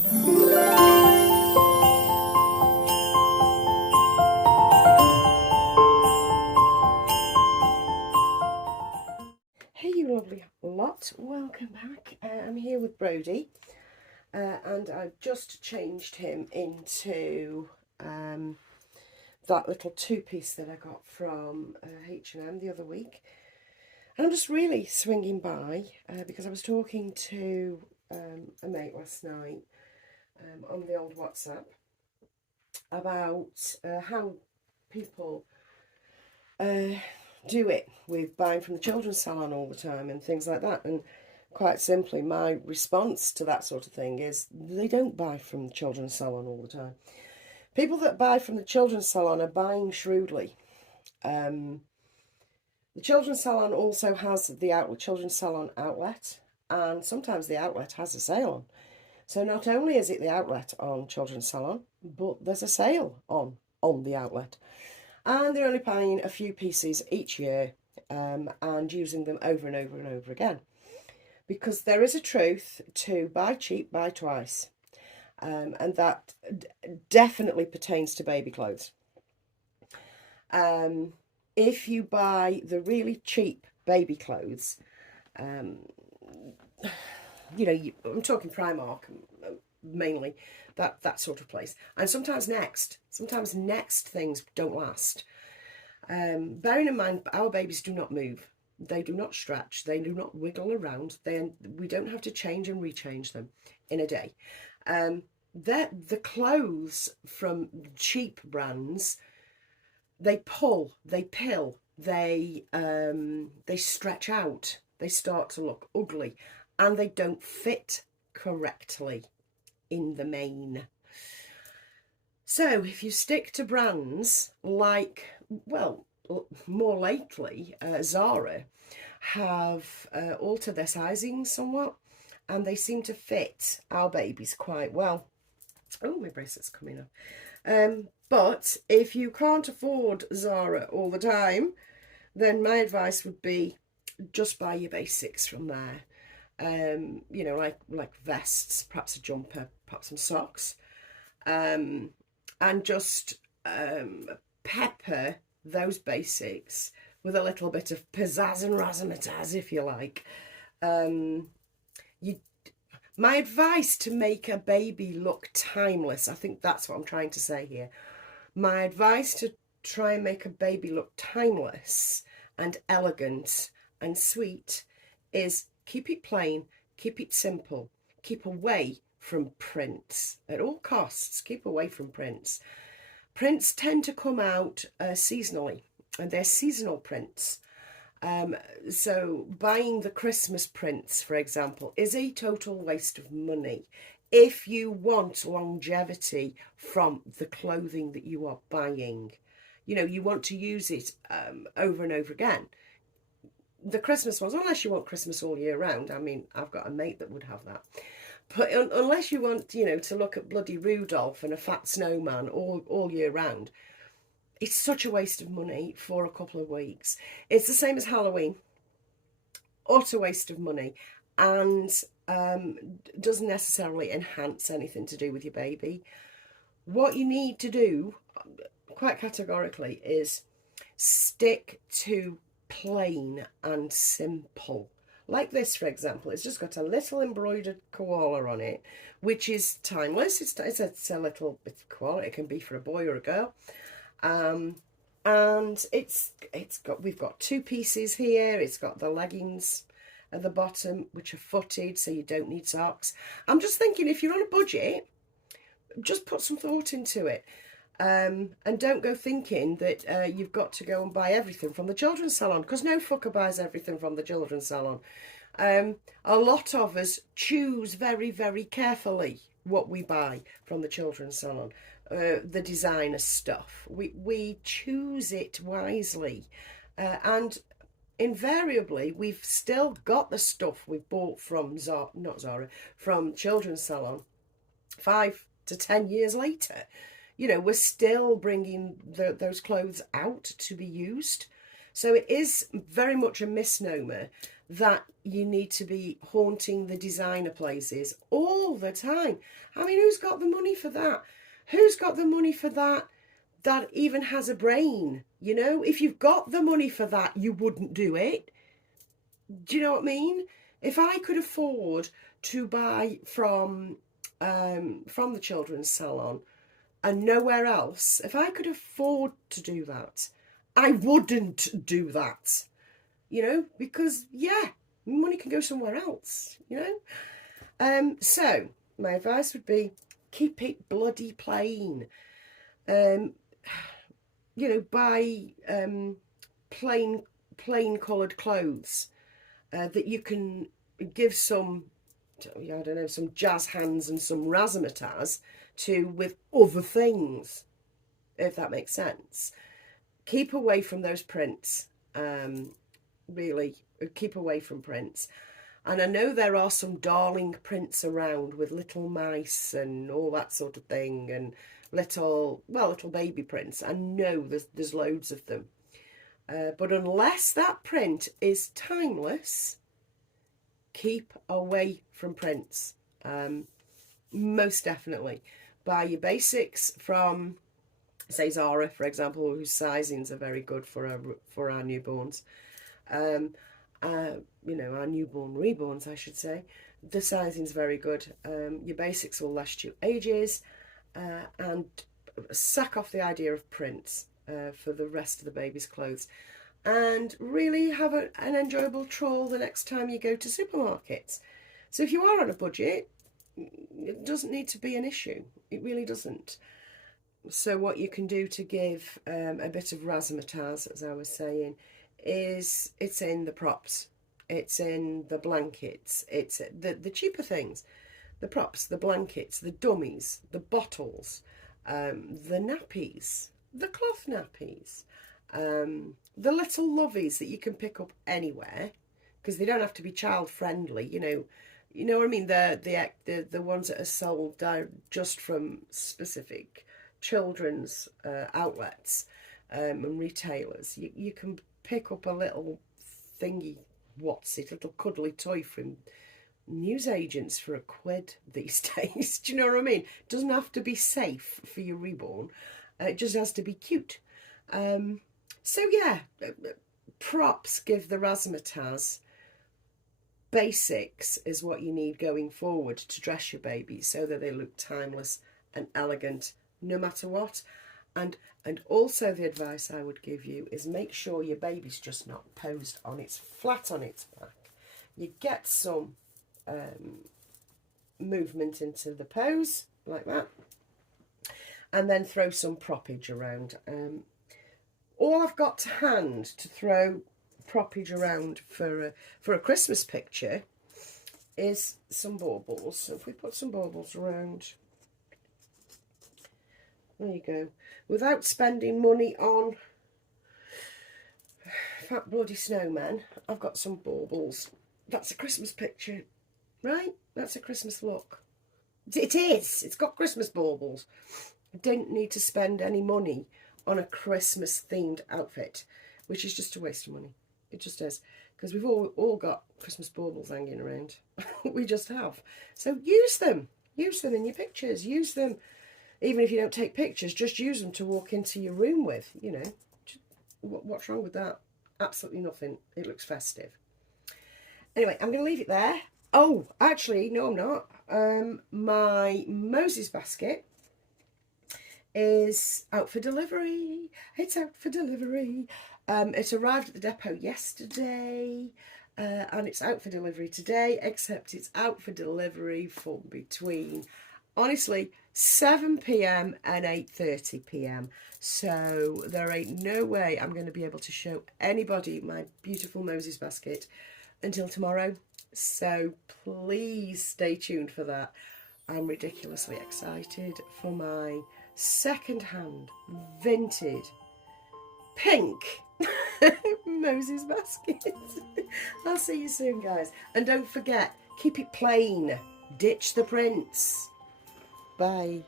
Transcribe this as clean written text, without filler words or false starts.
Hey you lovely lot, welcome back. I'm here with Brody and I've just changed him into that little two-piece that I got from H&M the other week. And I'm just really swinging by because I was talking to a mate last night on the old WhatsApp about how people do it with buying from the Children's Salon all the time and things like that. And quite simply, my response to that sort of thing is they don't buy from the Children's Salon all the time. People that buy from the Children's Salon are buying shrewdly. The Children's Salon also has the Children's Salon outlet, and sometimes the outlet has a sale on. So not only is it the outlet on Children's Salon, but there's a sale on the outlet. And they're only buying a few pieces each year and using them over and over and over again. Because there is a truth to buy cheap, buy twice. And that definitely pertains to baby clothes. If you buy the really cheap baby clothes, you know, I'm talking Primark mainly, that sort of place. And sometimes Next things don't last. Bearing in mind, our babies do not move. They do not stretch. They do not wiggle around. We don't have to change and rechange them in a day. The clothes from cheap brands, they pull, they pill, they stretch out. They start to look ugly, and they don't fit correctly in the main. So if you stick to brands like, well, more lately, Zara have altered their sizing somewhat, and they seem to fit our babies quite well. Oh, my bracelet's coming up. But if you can't afford Zara all the time, then my advice would be just buy your basics from there. You know, like vests, perhaps a jumper, perhaps some socks, and just pepper those basics with a little bit of pizzazz and razzmatazz, if you like. My advice to make a baby look timeless, I think that's what I'm trying to say here. My advice to try and make a baby look timeless and elegant and sweet is keep it plain, keep it simple, keep away from prints. At all costs, keep away from prints. Prints tend to come out seasonally, and they're seasonal prints. So buying the Christmas prints, for example, is a total waste of money if you want longevity from the clothing that you are buying. You know, you want to use it over and over again. The Christmas ones, unless you want Christmas all year round. I mean, I've got a mate that would have that. But unless you want, you know, to look at bloody Rudolph and a fat snowman all year round, it's such a waste of money for a couple of weeks. It's the same as Halloween. Utter waste of money, and doesn't necessarily enhance anything to do with your baby. What you need to do, quite categorically, is stick to plain and simple. Like this, for example, it's just got a little embroidered koala on it, which is timeless. It's a little bit of koala. It can be for a boy or a girl. And we've got two pieces here. It's got the leggings at the bottom, which are footed, so you don't need socks. I'm just thinking, if you're on a budget, just put some thought into it. And don't go thinking that you've got to go and buy everything from the Children's Salon, because no fucker buys everything from the Children's Salon. A lot of us choose very, very carefully what we buy from the Children's Salon. The designer stuff. We choose it wisely. And invariably, we've still got the stuff we've bought from from Children's Salon 5 to 10 years later. You know, we're still bringing those clothes out to be used. So it is very much a misnomer that you need to be haunting the designer places all the time. I mean, who's got the money for that? Who's got the money for that that even has a brain? You know, if you've got the money for that, you wouldn't do it. Do you know what I mean? If I could afford to buy from the Children's Salon and nowhere else, if I could afford to do that, I wouldn't do that. You know, because yeah, money can go somewhere else. You know, so my advice would be keep it bloody plain. You know, buy plain coloured clothes that you can give some, I don't know, some jazz hands and some razzmatazz to with other things, if that makes sense. Keep away from those prints. Really, keep away from prints. And I know there are some darling prints around with little mice and all that sort of thing, and little baby prints. I know there's loads of them. But unless that print is timeless, keep away from prints. Most definitely. Buy your basics from, say, Zara, for example, whose sizings are very good for our newborns. You know, our newborn reborns, I should say. The sizing's very good. Your basics will last you ages, and sack off the idea of prints for the rest of the baby's clothes, and really have an enjoyable trawl the next time you go to supermarkets. So if you are on a budget, it doesn't need to be an issue. It really doesn't. So what you can do to give a bit of razzmatazz, as I was saying, is it's in the props, it's in the blankets, it's the cheaper things, the props, the blankets, the dummies, the bottles, the nappies, the cloth nappies, the little lovies that you can pick up anywhere, because they don't have to be child friendly. You know what I mean. The ones that are sold just from specific children's outlets and retailers. You can pick up a little thingy, little cuddly toy from newsagents for £1 these days. Do you know what I mean? It doesn't have to be safe for your reborn. It just has to be cute. So yeah, props give the razzmatazz. Basics is what you need going forward to dress your baby so that they look timeless and elegant no matter what. And also the advice I would give you is make sure your baby's just not posed flat on its back. You get some movement into the pose like that, and then throw some proppage around. All I've got to hand to throw proppage around for a Christmas picture is some baubles. So if we put some baubles around, there you go, without spending money on fat bloody snowmen, I've got some baubles. That's a Christmas picture, right? That's a Christmas look. It is. It's got Christmas baubles. I don't need to spend any money on a Christmas themed outfit, which is just a waste of money. It just is, because we've all got Christmas baubles hanging around. We just have. So use them in your pictures. Use them, even if you don't take pictures, just use them to walk into your room with. You know, what's wrong with that? Absolutely nothing. It looks festive. Anyway, I'm going to leave it there. Oh, actually, no, I'm not. My Moses basket is out for delivery. It's out for delivery. It arrived at the depot yesterday, and it's out for delivery today, except it's out for delivery for between, honestly, 7 p.m. and 8:30 p.m. So there ain't no way I'm going to be able to show anybody my beautiful Moses basket until tomorrow. So please stay tuned for that. I'm ridiculously excited for my second-hand, vintage, pink Moses basket. I'll see you soon, guys. And don't forget, keep it plain. Ditch the prints. Bye.